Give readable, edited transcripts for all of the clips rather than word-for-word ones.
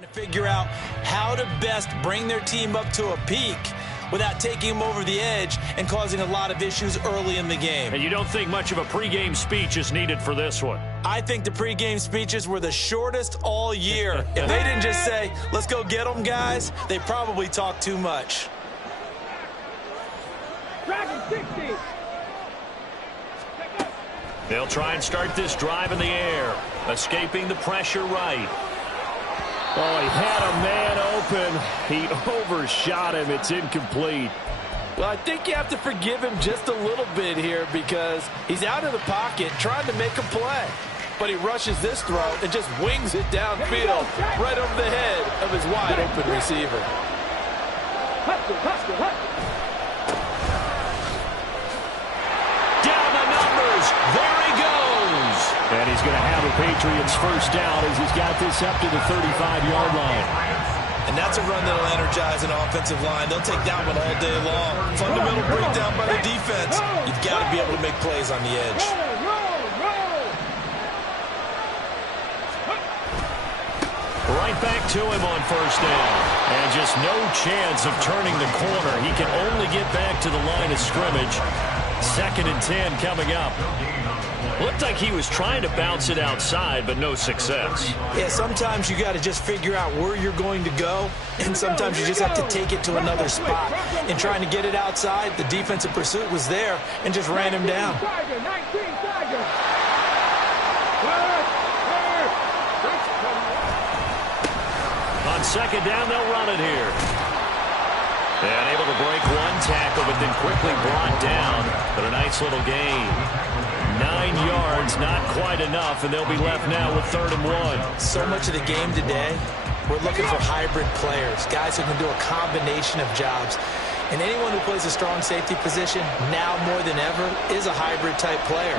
To figure out how to best bring their team up to a peak without taking them over the edge and causing a lot of issues early in the game. And you don't think much of a pregame speech is needed for this one? I think the pregame speeches were the shortest all year. If they didn't just say, let's go get them, guys, they probably talked too much. Dragon 60. They'll try and start this drive in the air, escaping the pressure right. Oh, he had a man open. He overshot him. It's incomplete. Well, I think you have to forgive him just a little bit here because he's out of the pocket trying to make a play. But he rushes this throw and just wings it downfield right over the head of his wide-open receiver. Down the numbers. There he goes. And he's going to have a Patriots first down as he's got this up to the 35-yard line. And that's a run that'll energize an offensive line. They'll take that one all day long. Fundamental breakdown by the defense. You've got to be able to make plays on the edge. Right back to him on first down. And just no chance of turning the corner. He can only get back to the line of scrimmage. 2nd and 10 coming up. Looked like he was trying to bounce it outside, but no success. Yeah, sometimes you got to just figure out where you're going to go, and sometimes you just have to take it to another spot. In trying to get it outside, the defensive pursuit was there and just ran him down. On 2nd down, they'll run it here. And able to break one tackle, but then quickly brought down. But a nice little gain. 9 yards, not quite enough, and they'll be left now with 3rd and 1. So much of the game today, we're looking for hybrid players, guys who can do a combination of jobs. And anyone who plays a strong safety position, now more than ever, is a hybrid-type player.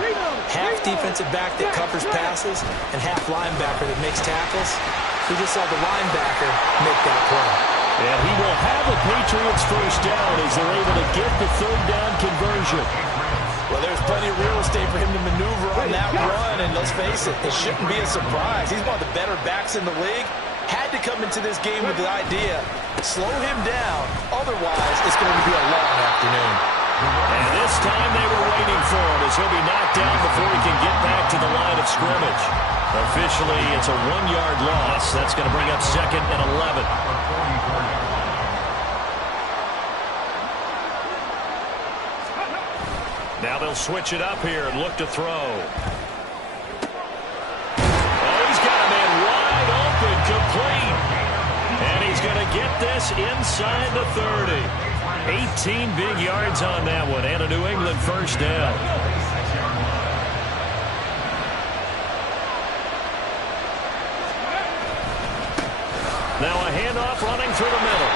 Half defensive back that covers passes, and half linebacker that makes tackles. We just saw the linebacker make that play. And he will have a Patriots first down as they're able to get the 3rd down conversion. Well, there's plenty of real estate for him to maneuver on that run, and let's face it, it shouldn't be a surprise. He's one of the better backs in the league. Had to come into this game with the idea, slow him down, otherwise it's going to be a long afternoon. And this time they were waiting for him as he'll be knocked down before he can get back to the line of scrimmage. Officially, it's a 1-yard loss. That's going to bring up 2nd and 11. Now they'll switch it up here and look to throw. Oh, he's got a man wide open, complete. And he's going to get this inside the 30. 18 big yards on that one, and a New England first down. Now a handoff running through the middle.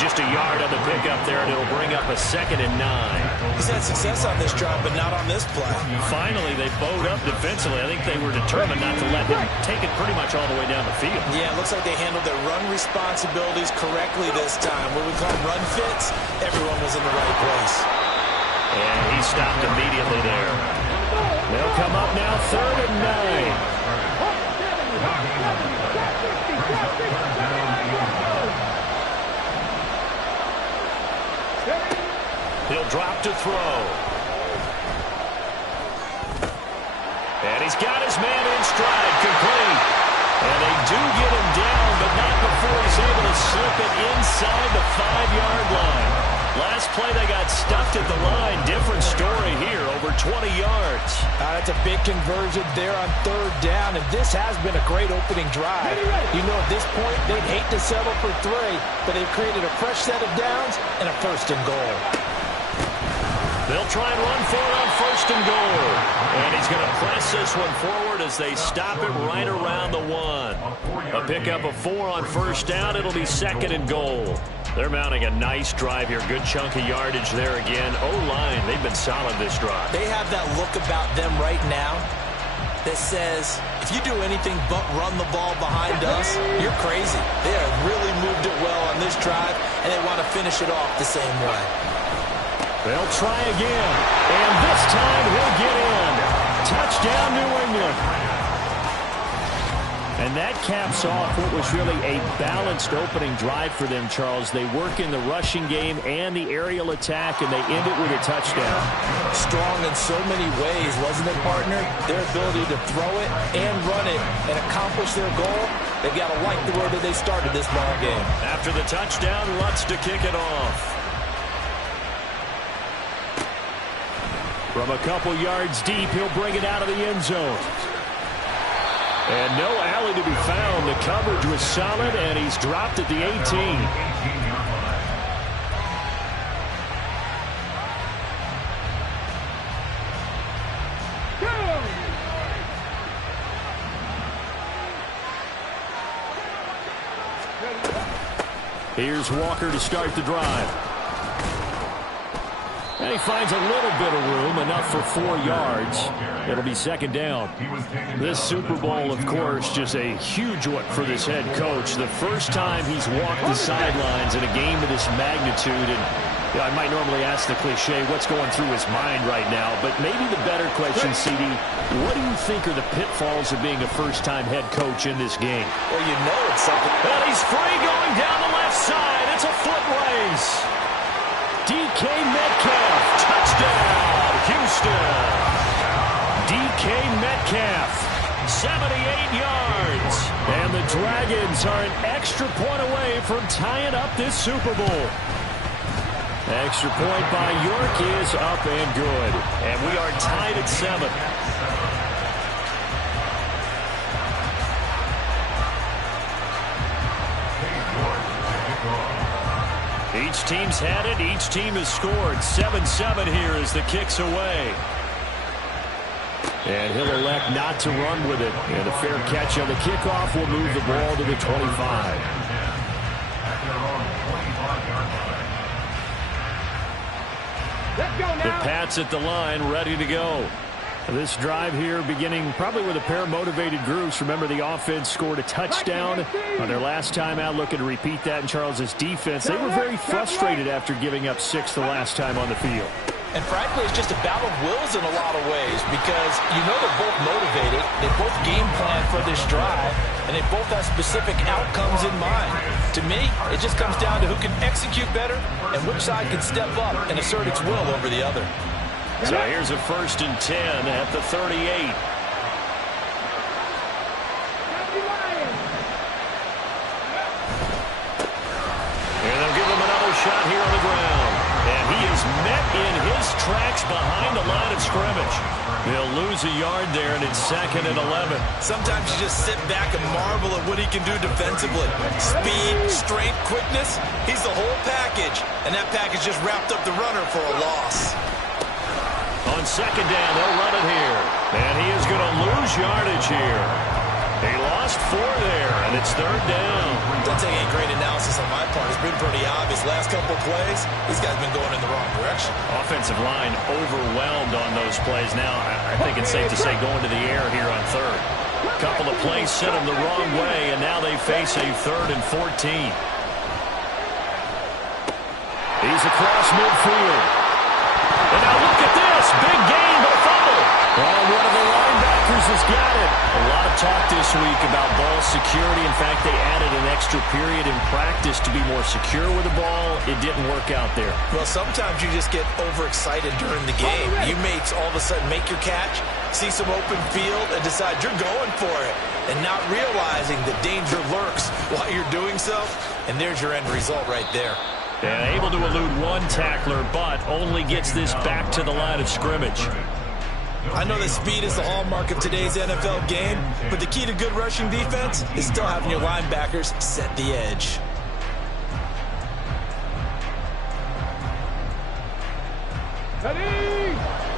Just a yard on the pickup there, and it'll bring up a 2nd and 9. He's had success on this drive, but not on this play. Finally, they bowed up defensively. I think they were determined not to let him take it pretty much all the way down the field. Yeah, it looks like they handled their run responsibilities correctly this time. What we call run fits, everyone was in the right place. And he stopped immediately there. They'll come up now 3rd and 9. He'll drop to throw. And he's got his man in stride, complete. And they do get him down, but not before he's able to slip it inside the 5-yard line. Last play, they got stuffed at the line. Different story here, over 20 yards. That's a big conversion there on 3rd down, and this has been a great opening drive. You know, at this point, they'd hate to settle for 3, but they've created a fresh set of downs and a 1st and goal. They'll try and run for it on 1st and goal. And he's going to press this one forward as they stop it right around the 1. A pickup of 4 on 1st down. It'll be 2nd and goal. They're mounting a nice drive here. Good chunk of yardage there again. O-line, they've been solid this drive. They have that look about them right now that says, if you do anything but run the ball behind us, you're crazy. They have really moved it well on this drive, and they want to finish it off the same way. They'll try again, and this time he'll get in. Touchdown, New England. And that caps off what was really a balanced opening drive for them, Charles. They work in the rushing game and the aerial attack, and they end it with a touchdown. Strong in so many ways, wasn't it, partner? Their ability to throw it and run it and accomplish their goal, they've got to like the way that they started this ball game. After the touchdown, Lutz to kick it off. From a couple yards deep, he'll bring it out of the end zone. And no alley to be found. The coverage was solid, and he's dropped at the 18. Here's Walker to start the drive. And he finds a little bit of room, enough for 4 yards. It'll be second down. This Super Bowl, of course, just a huge one for this head coach. The first time he's walked the sidelines in a game of this magnitude. And I might normally ask the cliche, what's going through his mind right now? But maybe the better question, CD, what do you think are the pitfalls of being a first-time head coach in this game? Well, you know it's something. And he's free going down the left side. It's a foot race. DK Metcalf, touchdown, Houston. DK Metcalf, 78 yards. And the Dragons are an extra point away from tying up this Super Bowl. Extra point by York is up and good. And we are tied at 7. Each team's had it. Each team has scored. 7-7 here as the kick's away. And he'll elect not to run with it. And a fair catch on the kickoff will move the ball to the 25. The Pats at the line, ready to go. This drive here beginning probably with a pair of motivated groups. Remember, the offense scored a touchdown on their last time out, looking to repeat that in Charles's defense. They were very frustrated after giving up 6 the last time on the field. And frankly, it's just a battle of wills in a lot of ways because you know they're both motivated. They both game plan for this drive, and they both have specific outcomes in mind. To me, it just comes down to who can execute better and which side can step up and assert its will over the other. So here's a 1st and 10 at the 38. And they'll give him another shot here on the ground. And he is met in his tracks behind the line of scrimmage. They'll lose a yard there, and it's 2nd and 11. Sometimes you just sit back and marvel at what he can do defensively. Speed, strength, quickness. He's the whole package. And that package just wrapped up the runner for a loss. On 2nd down, they'll run it here. And he is going to lose yardage here. He lost 4 there, and it's 3rd down. Doesn't take any great analysis on my part. It's been pretty obvious. Last couple of plays, these guys have been going in the wrong direction. Offensive line overwhelmed on those plays. Now, I think it's safe to say going to the air here on 3rd. A couple of plays sent them the wrong way, and now they face a 3rd and 14. He's across midfield. And now look at this. Big gain, but a fumble. Well, one of the linebackers has got it. A lot of talk this week about ball security. In fact, they added an extra period in practice to be more secure with the ball. It didn't work out there. Well, sometimes you just get overexcited during the game. You may all of a sudden make your catch, see some open field, and decide you're going for it, and not realizing the danger lurks while you're doing so. And there's your end result right there. And able to elude one tackler, but only gets this back to the line of scrimmage. I know that speed is the hallmark of today's NFL game, but the key to good rushing defense is still having your linebackers set the edge. Ready?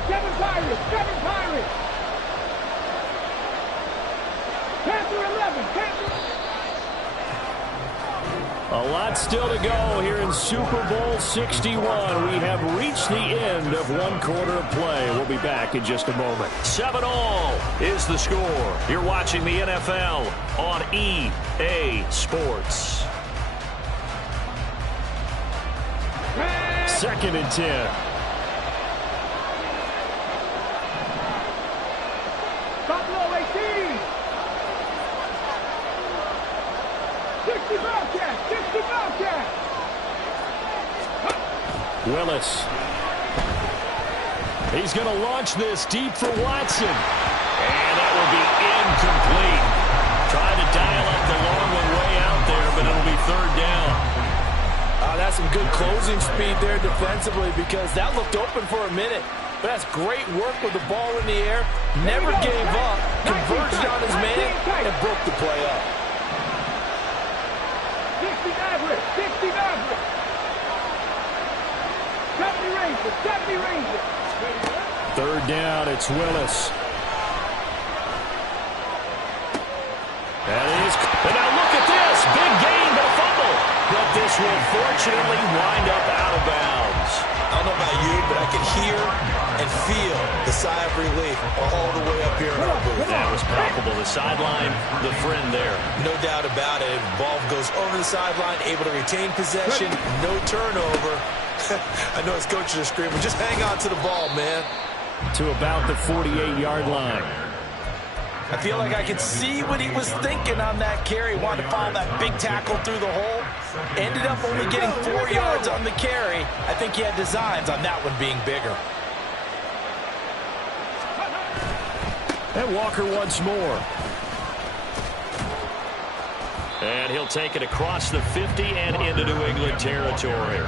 Kevin Pirates! Kevin Pirates! Panther 11! Panther 11! A lot still to go here in Super Bowl 61. We have reached the end of 1 quarter of play. We'll be back in just a moment. 7-all is the score. You're watching the NFL on EA Sports. 2nd and 10. Top low 18! 60 Bobcat, 60 Bobcat. Willis. He's going to launch this deep for Watson. And that will be incomplete. Trying to dial up the long one way out there, but it'll be third down. That's some good closing speed there defensively because that looked open for a minute. But that's great work with the ball in the air. Never gave up, converged on his man, and broke the play up. 60 Maverick, 60 Maverick. 70 Rangers, 70 Rangers. Third down, it's Willis. That is, and now look at this, big gain, but a fumble. But this will fortunately wind up out of bounds. I don't know about you, but I can hear and feel the sigh of relief all the way up here in our booth. That was palpable. The sideline, the friend there. No doubt about it. Ball goes over the sideline, able to retain possession, no turnover. I know his coaches are screaming, just hang on to the ball, man. To about the 48-yard line. I feel like I could see what he was thinking on that carry. Wanted to follow that big tackle through the hole. Ended up only getting 4 yards on the carry. I think he had designs on that one being bigger. And Walker once more. And he'll take it across the 50 and into New England territory.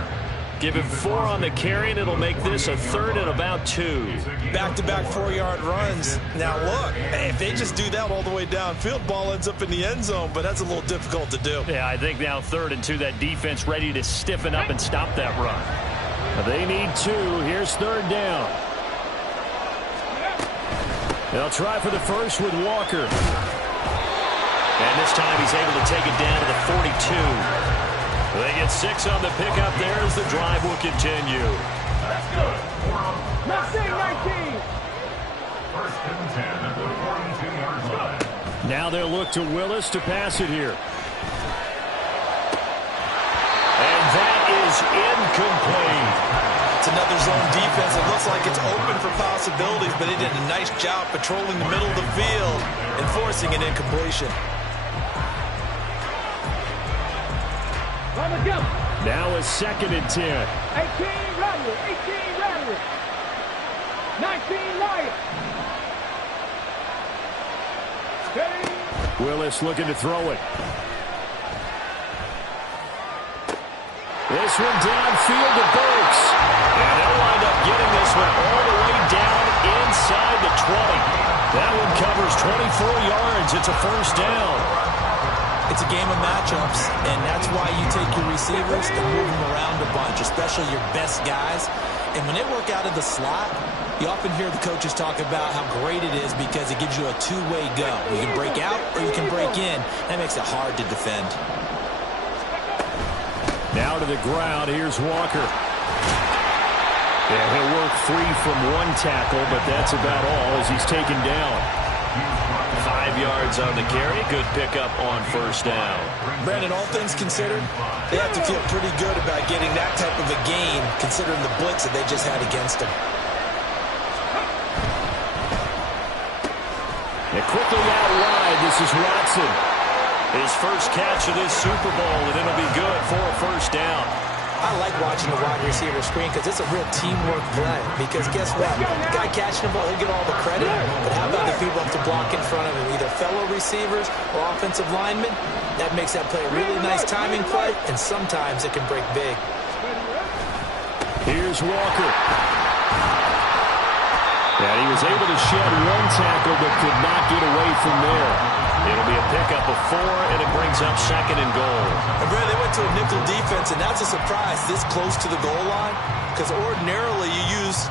Give him 4 on the carry, and it'll make this a third and about 2. Back-to-back 4-yard runs. Now, look, if they just do that all the way downfield, ball ends up in the end zone, but that's a little difficult to do. Yeah, I think now 3rd and 2, that defense ready to stiffen up and stop that run. They need 2. Here's 3rd down. They'll try for the first with Walker. And this time he's able to take it down to the 42. They get 6 on the pickup there as the drive will continue. That's good. 19. First and 10 at the 42-yard line. Now they'll look to Willis to pass it here. And that is incomplete. It's another zone defense. It looks like it's open for possibilities, but they did a nice job patrolling the middle of the field and forcing an incompletion. Now a 2nd and 10. 18 Rodgers, 18 Rodgers. 19 Lions. Willis looking to throw it. This one downfield to Burks. And they'll wind up getting this one all the way down inside the 20. That one covers 24 yards. It's a first down. It's a game of matchups, and that's why you take your receivers and move them around a bunch, especially your best guys. And when they work out of the slot, you often hear the coaches talk about how great it is because it gives you a two-way go. You can break out or you can break in. That makes it hard to defend. Now to the ground. Here's Walker. Yeah, he'll work free from one tackle, but that's about all as he's taken down. 5 yards on the carry. Good pickup on first down. Brandon, all things considered, they have to feel pretty good about getting that type of a gain considering the blitz that they just had against them. And quickly out wide, this is Watson. His first catch of this Super Bowl, and it'll be good for a first down. I like watching the wide receiver screen because it's a real teamwork play. Because guess what? The guy catching the ball, he'll get all the credit. But how about the people have to block in front of him, either fellow receivers or offensive linemen? That makes that play a really nice timing play, and sometimes it can break big. Here's Walker. And he was able to shed one tackle but could not get away from there. It'll be a pickup of 4, and it brings up 2nd and goal. And Brad, they went to a nickel defense, and that's a surprise this close to the goal line. Because ordinarily you use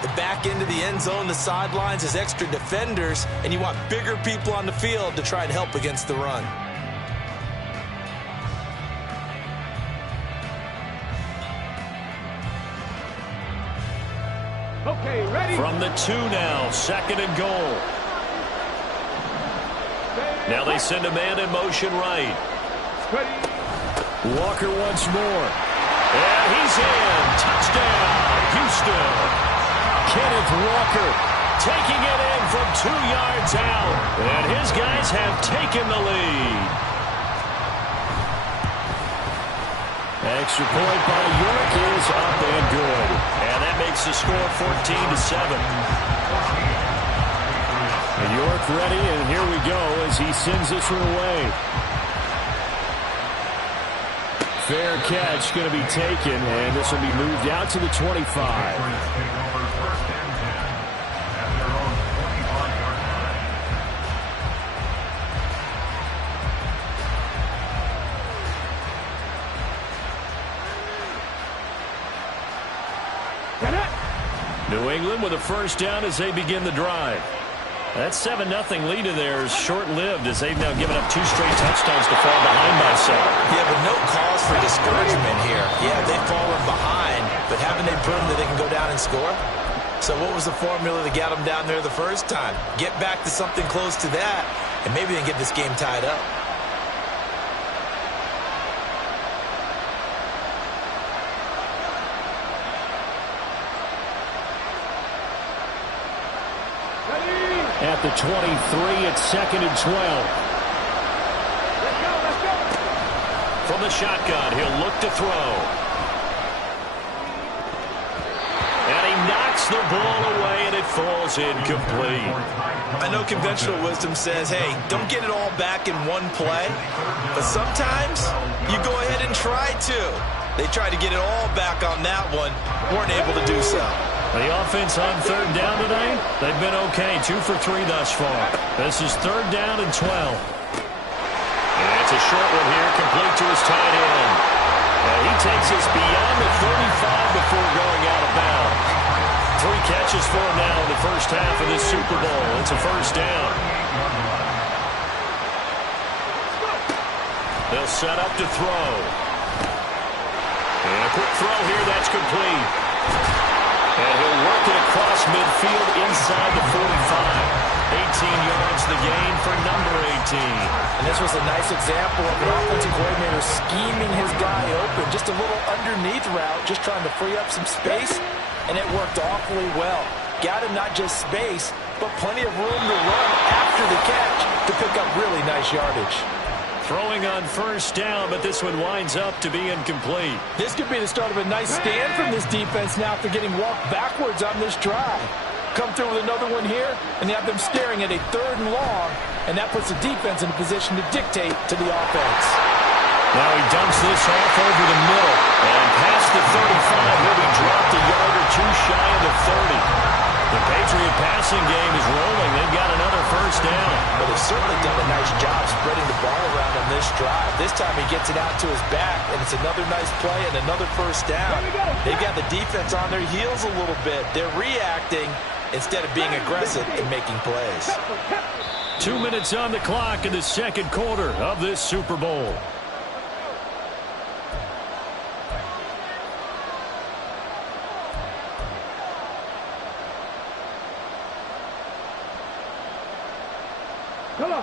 the back end of the end zone, the sidelines as extra defenders, and you want bigger people on the field to try and help against the run. Okay, ready? From the 2 now, 2nd and goal. Now they send a man in motion right. Ready? Walker once more. And he's in. Touchdown, Houston. Kenneth Walker taking it in from 2 yards out. And his guys have taken the lead. Extra point by York is up and good. And that makes the score 14-7. York ready, and here we go as he sends this one away. Fair catch going to be taken, and this will be moved out to the 25. New England with a first down as they begin the drive. That 7-0 lead of theirs short-lived as they've now given up 2 straight touchdowns to fall behind by 7. Yeah, but no cause for discouragement here. Yeah, they've fallen behind, but haven't they proven that they can go down and score? So what was the formula that got them down there the first time? Get back to something close to that, and maybe they can get this game tied up. At the 23, it's 2nd and 12. Let's go. From the shotgun, he'll look to throw. And he knocks the ball away, and it falls incomplete. I know conventional wisdom says, hey, don't get it all back in one play. But sometimes you go ahead and try to. They tried to get it all back on that one. Weren't able to do so. The offense on 3rd down tonight, they've been okay. 2 for 3 thus far. This is 3rd down and 12. And it's a short one here, complete to his tight end. And he takes us beyond the 35 before going out of bounds. 3 catches for him now in the first half of this Super Bowl. It's a first down. They'll set up to throw. And a quick throw here, that's complete. And he'll work it across midfield inside the 45. 18 yards the gain for number 18. And this was a nice example of an offensive coordinator scheming his guy open. Just a little underneath route, just trying to free up some space, and it worked awfully well. Got him not just space, but plenty of room to run after the catch to pick up really nice yardage. Throwing on first down, but this one winds up to be incomplete. This could be the start of a nice stand from this defense now after getting walked backwards on this drive. Come through with another one here, and they have them staring at a 3rd and long, and that puts the defense in a position to dictate to the offense. Now he dumps this off over the middle, and past the 35, he'll be dropped a yard or 2 shy of the 30. The Patriot passing game is rolling. They've got another first down. But they've certainly done a nice job spreading the ball around on this drive. This time he gets it out to his back, and it's another nice play and another first down. They've got the defense on their heels a little bit. They're reacting instead of being aggressive and making plays. 2 minutes on the clock in the second quarter of this Super Bowl.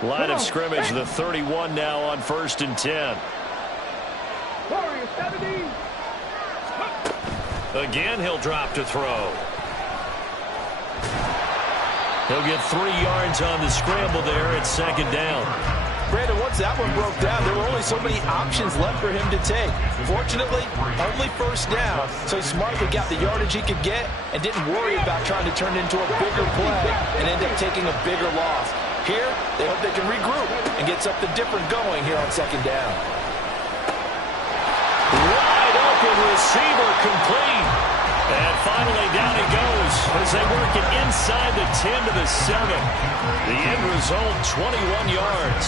Line of scrimmage, the 31 now on 1st and 10. Warriors 70. Again, he'll drop to throw. He'll get 3 yards on the scramble there at 2nd down. Brandon, once that one broke down, there were only so many options left for him to take. Fortunately, only first down, so he smartly got the yardage he could get and didn't worry about trying to turn it into a bigger play and end up taking a bigger loss. Here, they hope they can regroup and get something different going here on 2nd down. Wide open receiver complete. And finally down he goes as they work it inside the 10 to the 7. The end result, 21 yards.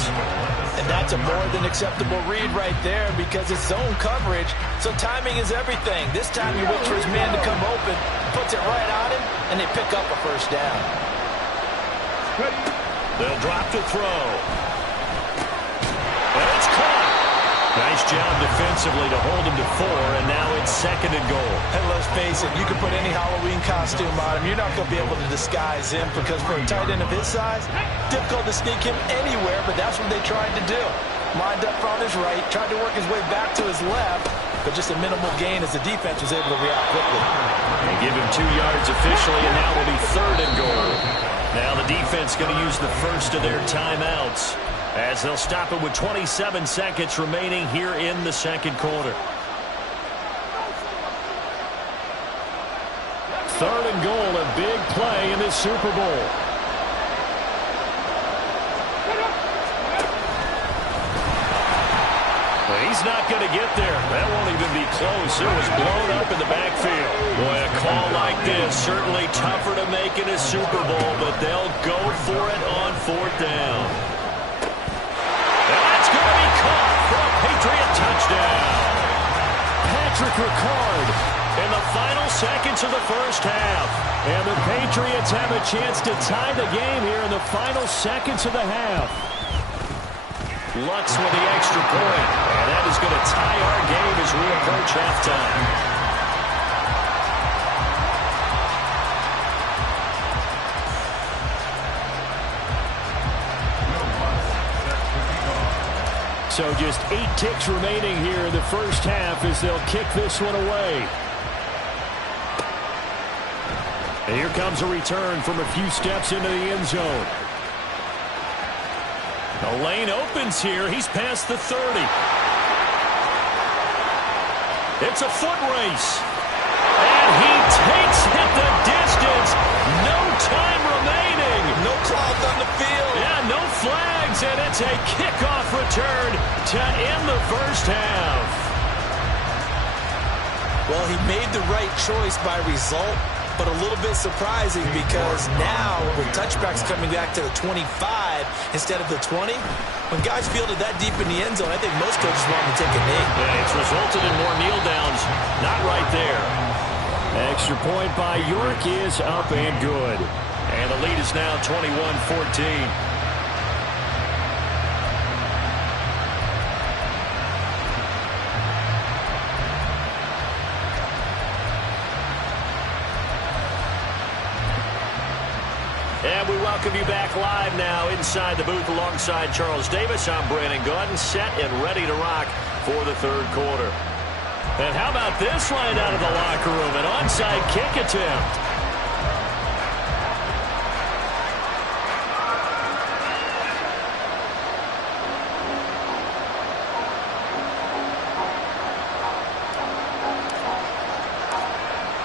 And that's a more than acceptable read right there because it's zone coverage, so timing is everything. This time he waits for his man to come open, puts it right on him, and they pick up a first down. They'll drop to throw. And it's caught. Nice job defensively to hold him to 4, and now it's 2nd and goal. And let's face it, you can put any Halloween costume on him. You're not going to be able to disguise him because for a tight end of his size, difficult to sneak him anywhere, but that's what they tried to do. Lined up on his right, tried to work his way back to his left, but just a minimal gain as the defense was able to react quickly. They give him 2 yards officially, and now will be 3rd and goal. Now the defense going to use the first of their timeouts as they'll stop it with 27 seconds remaining here in the second quarter. goal, a big play in this Super Bowl. He's not going to get there. That won't even be close. It was blown up in the backfield. Boy, a call like this, certainly tougher to make in a Super Bowl, but they'll go for it on 4th down. And that's going to be caught for a Patriot touchdown. Patrick Ricard in the final seconds of the first half. And the Patriots have a chance to tie the game here in the final seconds of the half. Lutz with the extra point, and that is going to tie our game as we approach halftime. So just 8 ticks remaining here in the first half as they'll kick this one away. And here comes a return from a few steps into the end zone. The lane opens here. He's past the 30. It's a foot race. And he takes it the distance. No time remaining. No clock on the field. Yeah, no flags. And it's a kickoff return to end the first half. Well, he made the right choice by result, but a little bit surprising because now with touchbacks coming back to the 25 instead of the 20, when guys fielded that deep in the end zone, I think most coaches want to take a knee. Yeah, it's resulted in more kneel downs. Not right there. Extra point by York is up and good. And the lead is now 21-14. And we welcome you back live now inside the booth alongside Charles Davis. I'm Brandon Gaudin, set and ready to rock for the third quarter. And how about this line out of the locker room? An onside kick attempt.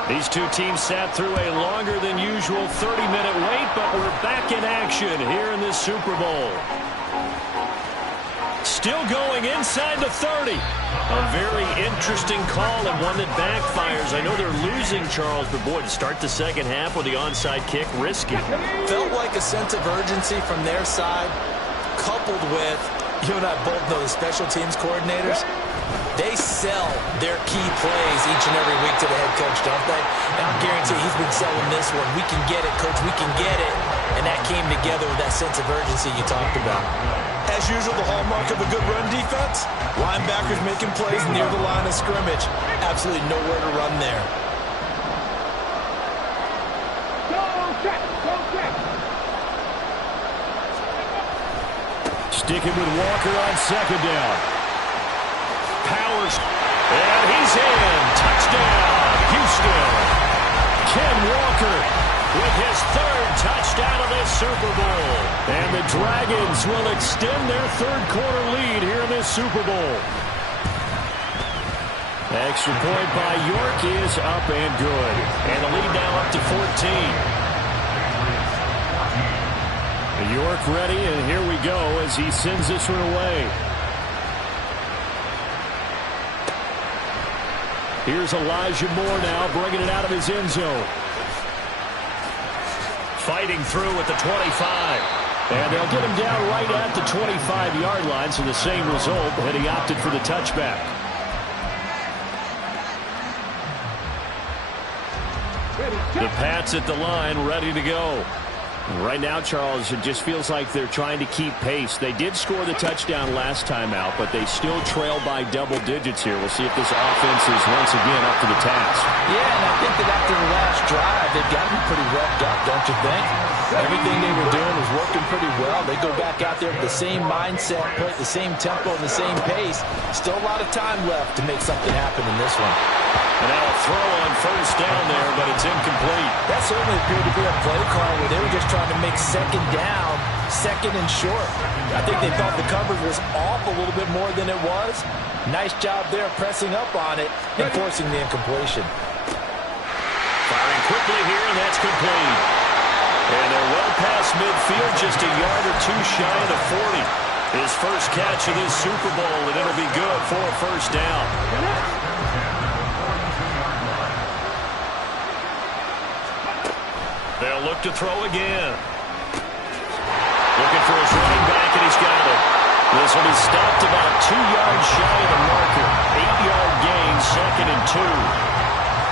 These two teams sat through a longer than usual 30-minute wait, but we're back in action here in this Super Bowl. Still going inside the 30. A very interesting call and one that backfires. I know they're losing, Charles, but boy, to start the second half with the onside kick, risky. Felt like a sense of urgency from their side, coupled with, you and I both know the special teams coordinators. They sell their key plays each and every week to the head coach, don't they? And I'll guarantee he's been selling this one. We can get it, coach. We can get it. And that came together with that sense of urgency you talked about. As usual, the hallmark of a good run defense, linebackers making plays near the line of scrimmage. Absolutely nowhere to run there. Sticking with Walker on second down. Powers, and he's in. Touchdown, Houston. Ken Walker with his third touchdown of this Super Bowl. And the Dragons will extend their third quarter lead here in this Super Bowl. Extra point by York is up and good. And the lead now up to 14. York ready, and here we go as he sends this one away. Here's Elijah Moore now, bringing it out of his end zone. Fighting through at the 25. And they'll get him down right at the 25-yard line, so the same result, but he opted for the touchback. The Pats at the line, ready to go. Right now, Charles, it just feels like they're trying to keep pace. They did score the touchdown last time out, but they still trail by double digits here. We'll see if this offense is once again up to the task. Yeah, and I think that after the last drive, they've got to be pretty revved up, don't you think? Everything they were doing was working pretty well. They go back out there with the same mindset, play at the same tempo and the same pace. Still a lot of time left to make something happen in this one. And now a throw on first down there, but it's incomplete. That certainly appeared to be a play call where they were just trying to make second down, second and short. I think they thought the coverage was off a little bit more than it was. Nice job there pressing up on it and forcing the incompletion. Firing quickly here, and that's complete. And they're well past midfield, just a yard or two shy of the 40. His first catch of this Super Bowl, and it'll be good for a first down. They'll look to throw again. Looking for his running back, and he's got it. This will be stopped about 2 yards shy of the marker. 8-yard gain, 2nd and 2.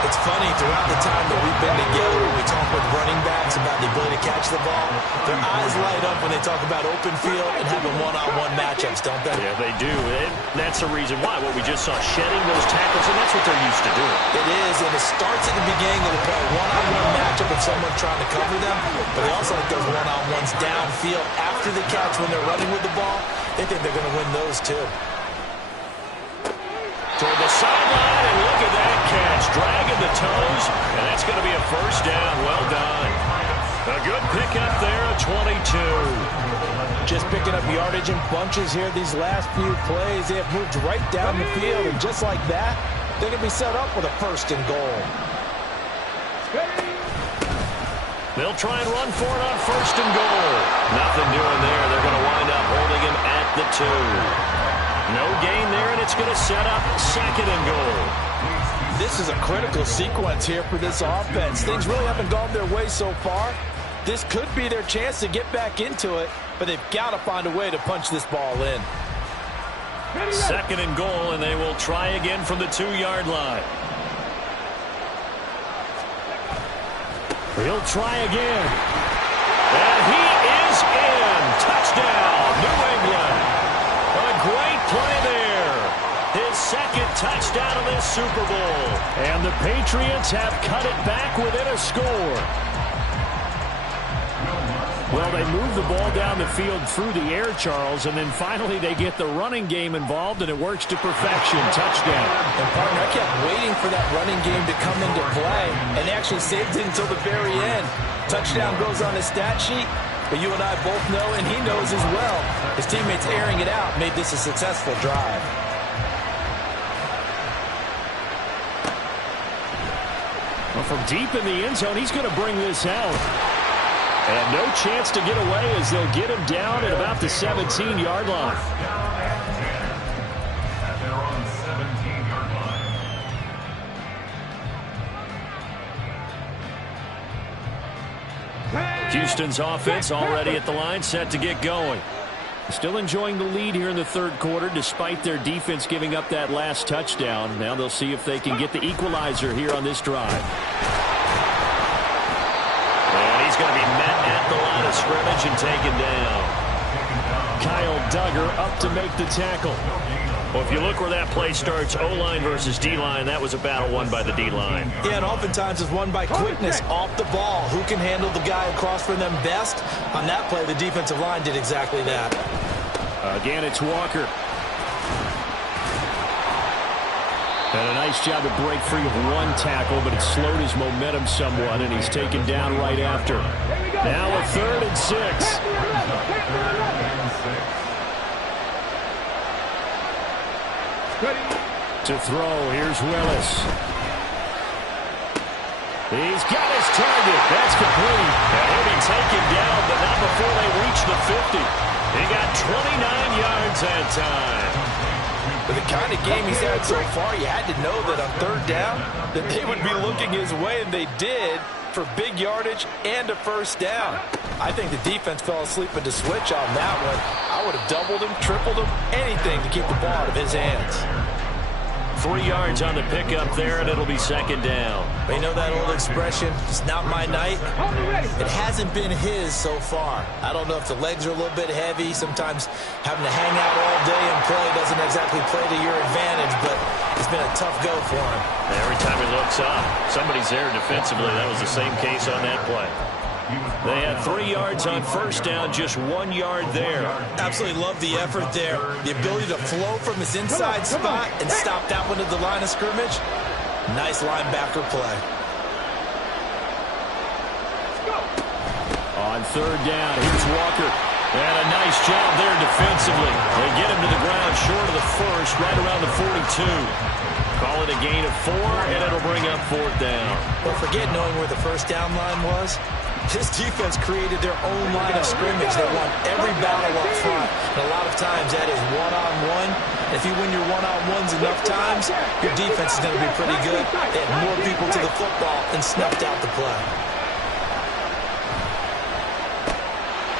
It's funny, throughout the time that we've been together, when we talk with running backs about the ability to catch the ball, their eyes light up when they talk about open field and having one-on-one matchups, don't they? Yeah, they do. And that's the reason why. What we just saw, shedding those tackles, and that's what they're used to doing. It is, and it starts at the beginning of the play. One-on-one matchup with someone trying to cover them, but they also like those one-on-ones downfield after the catch when they're running with the ball. They think they're going to win those, too. Toward the sideline, and look at that catch. Dragging the toes, and that's going to be a first down. Well done. A good pickup there at 22. Just picking up yardage in bunches here these last few plays. They have moved right down the field, and just like that, they're going to be set up with a 1st and goal. They'll try and run for it on 1st and goal. Nothing doing there. They're going to wind up holding him at the 2. No gain there, and it's going to set up 2nd and goal. This is a critical sequence here for this offense. Things really haven't gone their way so far. This could be their chance to get back into it, but they've got to find a way to punch this ball in. 2nd and goal, and they will try again from the 2-yard line. He'll try again. And he is in. Touchdown, New England. A great play there. His 2nd touchdown of this Super Bowl. And the Patriots have cut it back within a score. Well, they move the ball down the field through the air, Charles, and then finally they get the running game involved, and it works to perfection. Touchdown. And, partner, I kept waiting for that running game to come into play, and they actually saved it until the very end. Touchdown goes on his stat sheet. But you and I both know, and he knows as well, his teammates airing it out made this a successful drive. Well, from deep in the end zone, he's going to bring this out. And no chance to get away as they'll get him down at about the 17-yard line. At their own 17-yard line. Houston's offense already at the line, set to get going. Still enjoying the lead here in the 3rd quarter, despite their defense giving up that last touchdown. Now they'll see if they can get the equalizer here on this drive. And he's going to be met at the line of scrimmage and taken down. Kyle Duggar up to make the tackle. Well, if you look where that play starts, O-line versus D-line, that was a battle won by the D-line. Yeah, and oftentimes it's won by quickness off the ball. Who can handle the guy across from them best? On that play, the defensive line did exactly that. Again, it's Walker. And a nice job to break free of one tackle, but it slowed his momentum somewhat, and he's taken down right after. Now a 3rd and 6. To throw, here's Willis. He's got his target. That's complete. And he'll be taken down, but not before they reach the 50. He got 29 yards that time. With the kind of game he's had so far, you had to know that on 3rd down that they would be looking his way, and they did, for big yardage and a first down. I think the defense fell asleep at the switch on that one. I would have doubled him, tripled him, anything to keep the ball out of his hands. 3 yards on the pickup there, and it'll be 2nd down. You know that old expression, it's not my night? It hasn't been his so far. I don't know if the legs are a little bit heavy. Sometimes having to hang out all day and play doesn't exactly play to your advantage, but it's been a tough go for him. Every time he looks up, somebody's there defensively. That was the same case on that play. They had 3 yards on first down, just 1 yard there. Absolutely love the effort there. The ability to flow from his inside spot and stop that one at the line of scrimmage. Nice linebacker play. On 3rd down, here's Walker. And a nice job there defensively. They get him to the ground short of the first, right around the 42. Call it a gain of 4, and it'll bring up 4th down. But forget knowing where the first down line was. This defense created their own line of scrimmage. They won every battle up front. And a lot of times that is one-on-one. If you win your one-on-ones enough times, your defense is going to be pretty good. They had more people to the football and snuffed out the play.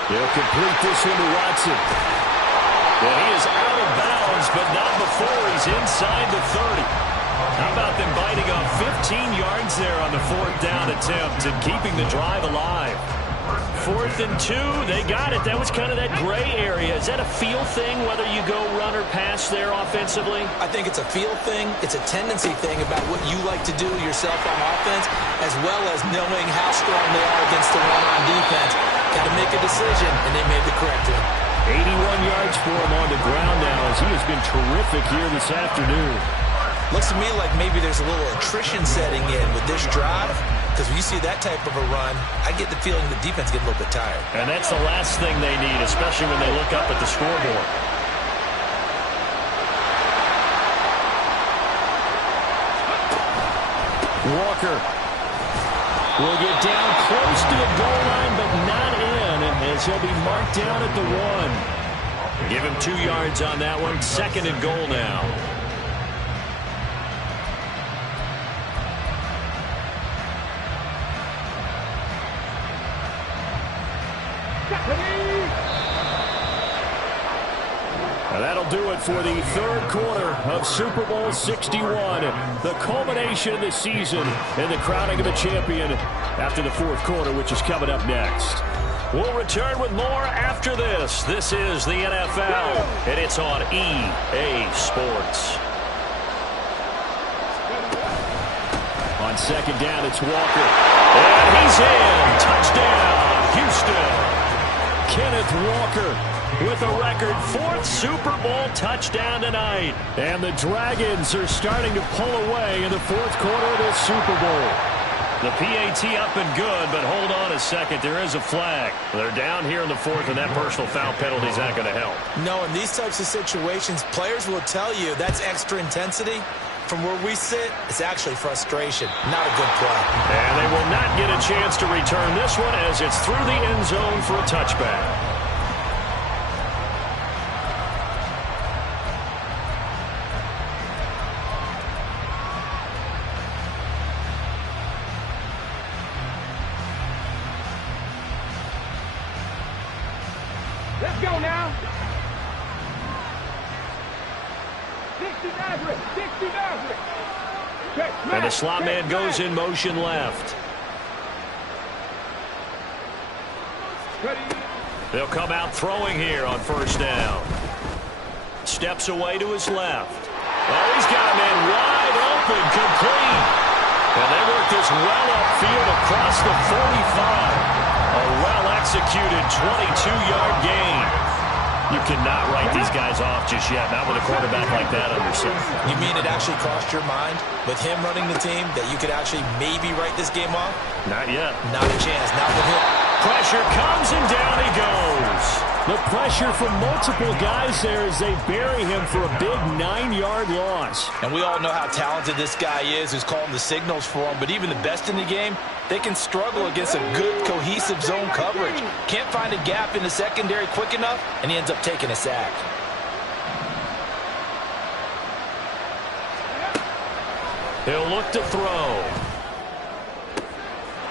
They'll complete this one to Watson. And he is out of bounds, but not before he's inside the 30. How about them biting off 15 yards there on the 4th down attempt and keeping the drive alive? 4th and 2, they got it. That was kind of that gray area. Is that a feel thing, whether you go run or pass there offensively? I think it's a feel thing. It's a tendency thing about what you like to do yourself on offense, as well as knowing how strong they are against the run on defense. Got to make a decision, and they made the correct one. 81 yards for him on the ground now, as he has been terrific here this afternoon. Looks to me like maybe there's a little attrition setting in with this drive, because when you see that type of a run, I get the feeling the defense gets a little bit tired. And that's the last thing they need, especially when they look up at the scoreboard. Walker will get down close to the goal line, but not in, as he'll be marked down at the 1. Give him 2 yards on that one. 2nd and goal now. And that'll do it for the 3rd quarter of Super Bowl 61. The culmination of the season and the crowning of the champion after the 4th quarter, which is coming up next. We'll return with more after this. This is the NFL, and it's on EA Sports. On 2nd down, it's Walker. And he's in. Touchdown, Houston. Kenneth Walker with a record 4th Super Bowl touchdown tonight. And the Dragons are starting to pull away in the 4th quarter of this Super Bowl. The PAT up and good, but hold on a second. There is a flag. They're down here in the 4th, and that personal foul penalty is not going to help. No, in these types of situations, players will tell you that's extra intensity. From where we sit, it's actually frustration, not a good play. And they will not get a chance to return this one as it's through the end zone for a touchback. Let's go now. 60 Maverick. 60 Maverick. And the slot man goes in motion left. They'll come out throwing here on 1st down. Steps away to his left. Oh, he's got a man wide open, complete. And they work this well upfield across the 45. A well-executed 22-yard gain. You cannot write these guys off just yet, not with a quarterback like that under center. You mean it actually crossed your mind with him running the team that you could actually maybe write this game off? Not yet. Not a chance, not with him. Pressure comes and down he goes. The pressure from multiple guys there as they bury him for a big 9-yard loss. And we all know how talented this guy is who's calling the signals for him, but even the best in the game, they can struggle against a good, cohesive zone coverage. Can't find a gap in the secondary quick enough, and he ends up taking a sack. He'll look to throw.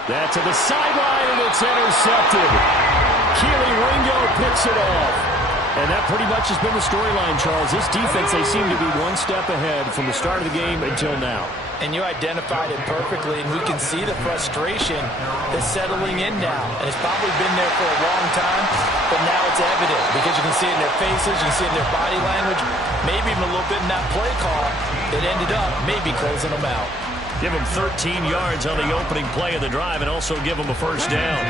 That to the sideline, and it's intercepted. Keely Ringo picks it off. And that pretty much has been the storyline, Charles. This defense, they seem to be one step ahead from the start of the game until now. And you identified it perfectly, and we can see the frustration that's settling in now. And it's probably been there for a long time, but now it's evident because you can see it in their faces, you can see it in their body language, maybe even a little bit in that play call that ended up maybe closing them out. Give them 13 yards on the opening play of the drive and also give them a 1st down.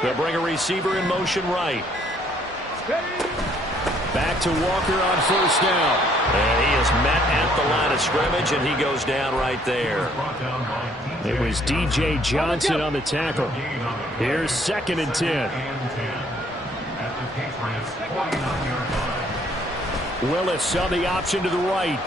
They'll bring a receiver in motion right. Back to Walker on first down. And he is met at the line of scrimmage, and he goes down right there. It was D.J. Johnson on the tackle. Here's 2nd and 10. Willis on the option to the right.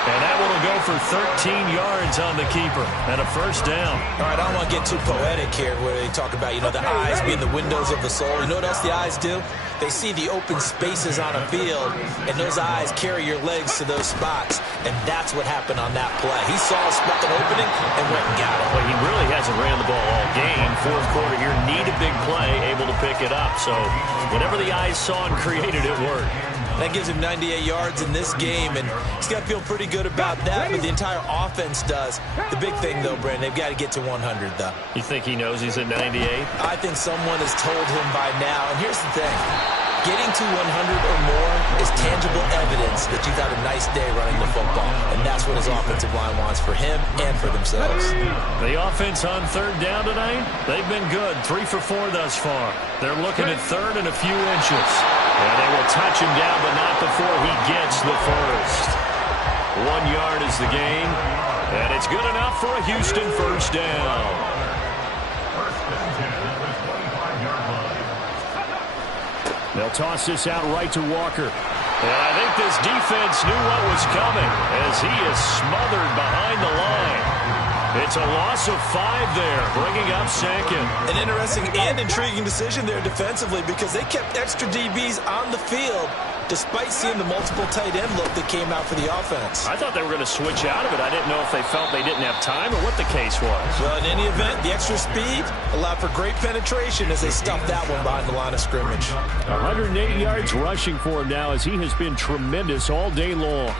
And that one will go for 13 yards on the keeper and a first down. All right, I don't want to get too poetic here where they talk about, the eyes being the windows of the soul. You know what else the eyes do? They see the open spaces on a field, and those eyes carry your legs to those spots, and that's what happened on that play. He saw a spot, an opening, and went and got it. Well, he really hasn't ran the ball all game. Fourth quarter here, need a big play, able to pick it up. So whatever the eyes saw and created, it worked. That gives him 98 yards in this game, and he's got to feel pretty good about that, but the entire offense does. The big thing, though, Brandon, they've got to get to 100, though. You think he knows he's at 98? I think someone has told him by now, and here's the thing. Getting to 100 or more is tangible evidence that you've had a nice day running the football, and that's what his offensive line wants for him and for themselves. The offense on 3rd down tonight, they've been good. 3 for 4 thus far. They're looking at 3rd and a few inches. And they will touch him down, but not before he gets the first. 1 yard is the gain, and it's good enough for a Houston first down. They'll toss this out right to Walker. And I think this defense knew what was coming as he is smothered behind the line. It's a loss of 5 there, bringing up 2nd. An interesting and intriguing decision there defensively because they kept extra DBs on the field despite seeing the multiple tight end look that came out for the offense. I thought they were going to switch out of it. I didn't know if they felt they didn't have time or what the case was. Well, in any event, the extra speed allowed for great penetration as they stuffed that one behind the line of scrimmage. 108 yards rushing for him now as he has been tremendous all day long.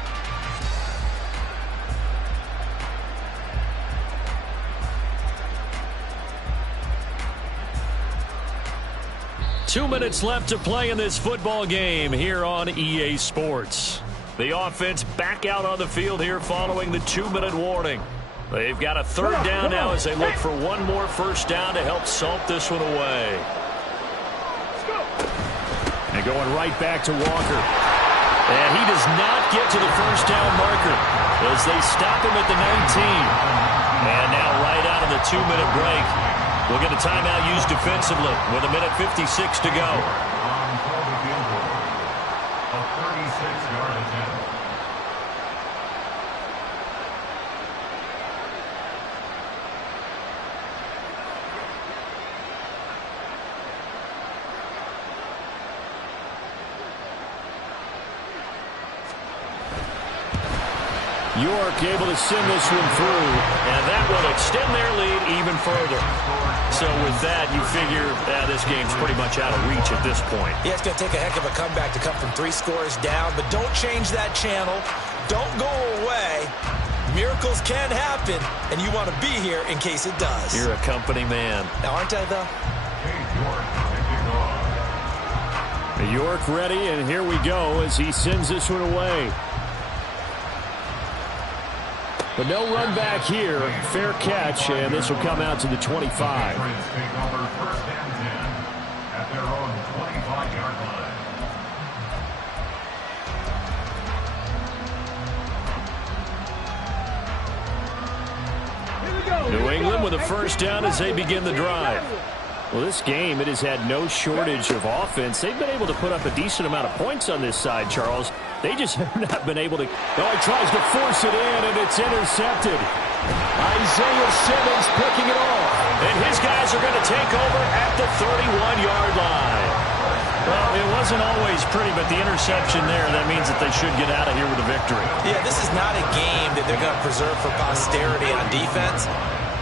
Two minutes left to play in this football game here on EA Sports. The offense back out on the field here following the 2-minute warning. They've got a 3rd down now as they look for one more first down to help salt this one away. And going right back to Walker. And he does not get to the first down marker as they stop him at the 19. And now right out of the 2-minute break, we'll get a timeout used defensively with 1:56 to go. A 36-yard attempt. York able to send this one through, and that will extend their lead even further. So with that, you figure this game's pretty much out of reach at this point. Yeah, it's going to take a heck of a comeback to come from 3 scores down, but don't change that channel. Don't go away. Miracles can happen, and you want to be here in case it does. You're a company man. Now, aren't I, though? York ready, and here we go as he sends this one away. But no run back here. Fair catch, and this will come out to the 25. Take over 1st and 10 at their own 25-yard line. New England with a first down as they begin the drive. Well, this game, it has had no shortage of offense. They've been able to put up a decent amount of points on this side, Charles. They just have not been able to. Oh, he tries to force it in, and it's intercepted. Isaiah Simmons picking it off. And his guys are going to take over at the 31-yard line. Well, it wasn't always pretty, but the interception there, that means that they should get out of here with a victory. Yeah, this is not a game that they're going to preserve for posterity on defense.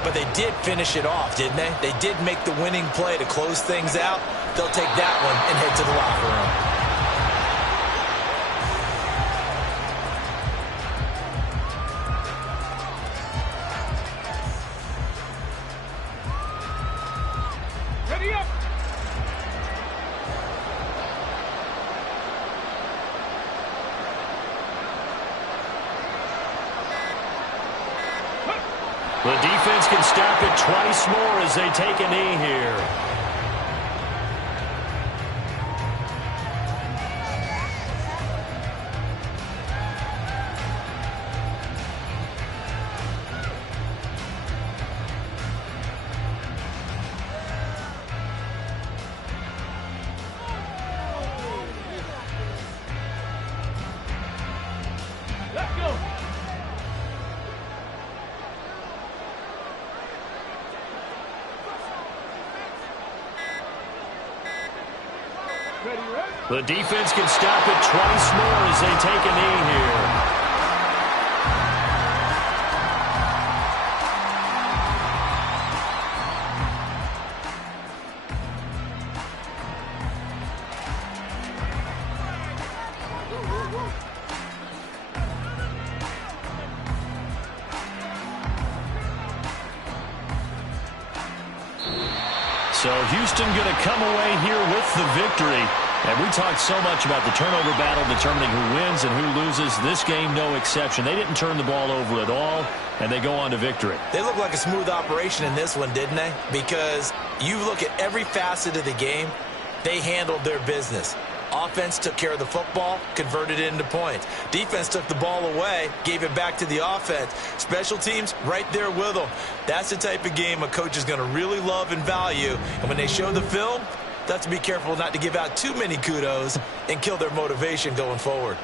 But they did finish it off, didn't they? They did make the winning play to close things out. They'll take that one and head to the locker room. Ready up. The defense can stop it twice more as they take a knee here. The defense can stop it twice more as they take a knee here. So Houston going to come away here with the victory. And we talked so much about the turnover battle determining who wins and who loses. This game, no exception. They didn't turn the ball over at all, and they go on to victory. They look like a smooth operation in this one, didn't they? Because you look at every facet of the game, they handled their business. Offense took care of the football, converted it into points. Defense took the ball away, gave it back to the offense. Special teams right there with them. That's the type of game a coach is going to really love and value. And when they show the film, they have to be careful not to give out too many kudos and kill their motivation going forward.